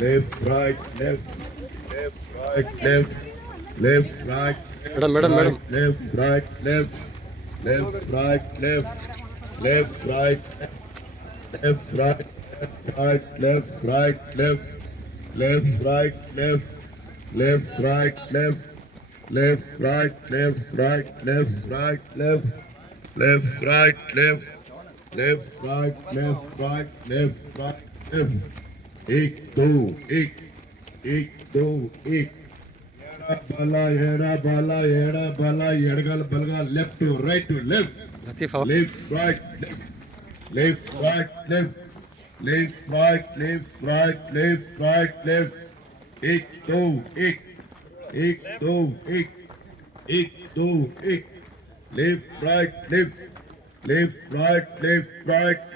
left, right, left, left, right, left, left, right, madam left, madam right, madam left, right, left, left, right, left, left, right, left, right, left, right, left, right, left, left, right, left, left, right, left, left, right, left, right, left, right, left, left, right, left, left, right, left, right, left, right, left. एक दो एक दो एक येड़ा बाला येड़गल बलगा left to left Latif आहो. Left right left right left right left right left right left एक दो एक दो एक left right left right left